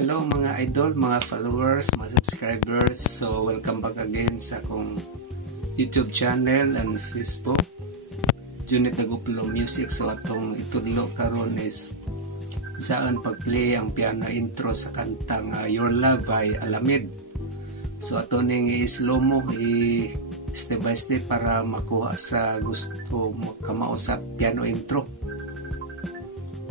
Hello mga idol, mga followers, mga subscribers. So welcome back again sa akong YouTube channel and Facebook, Junit Naguplo Music. So atong itudlo karon is saan pag-play ang piano intro sa kantang Your Love by Alamid. So ato ning i-slow mo, step by step para makuha sa gusto mo kamao sa piano intro.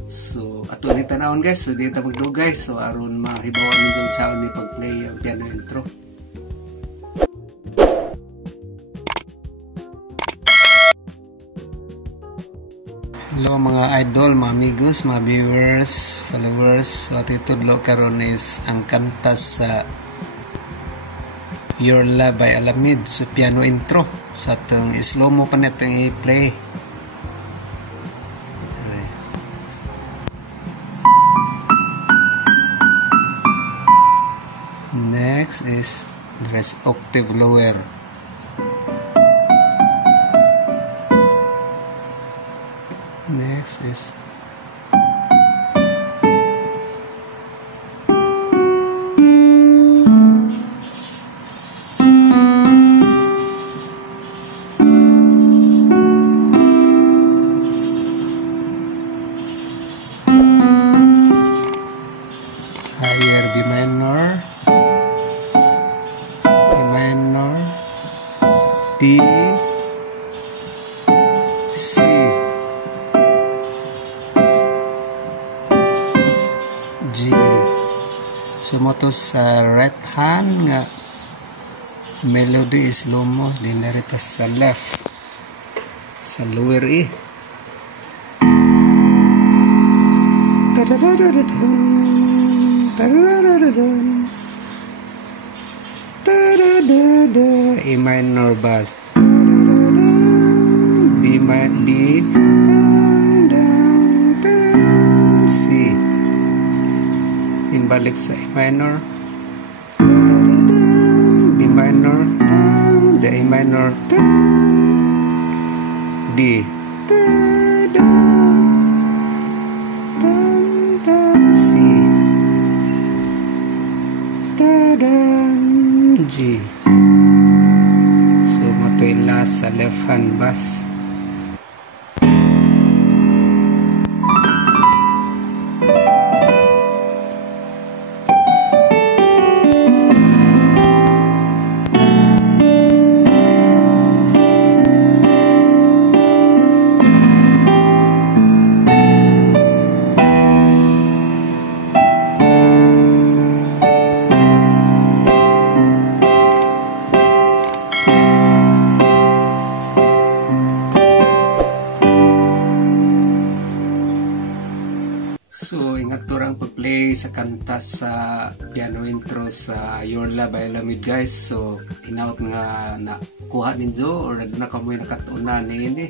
So ato ni tanawon guys, so dito magdugay so aron mahibawan ninyo sa ni pag-play ang piano intro. Hello mga idol, mga amigos, mga viewers, followers. So atitudlo karon is ang kanta sa Your Love by Alamid, so piano intro. So atong slow mo pa natin i-play. Next is the rest octave lower. Next is higher B minor, D, C, G. So mo to sa right hand nga melody is slow mo, dinarita sa left sa lower E. A minor bass, B minor, B, C, inbalik sa A minor, B minor, the A minor, D, C, G. So matoy last sa left hand bass. So ingat turang pag-play sa kanta sa piano intro sa Your Love by Alamid guys. So hinaut nga nakuha ninyo or na kamoy nakatunan ini.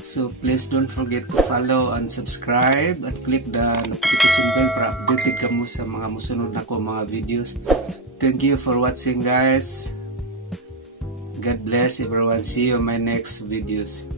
So please don't forget to follow and subscribe at click the notification bell para updated kamo sa mga musunod na ko mga videos. Thank you for watching guys. God bless everyone. See you in my next videos.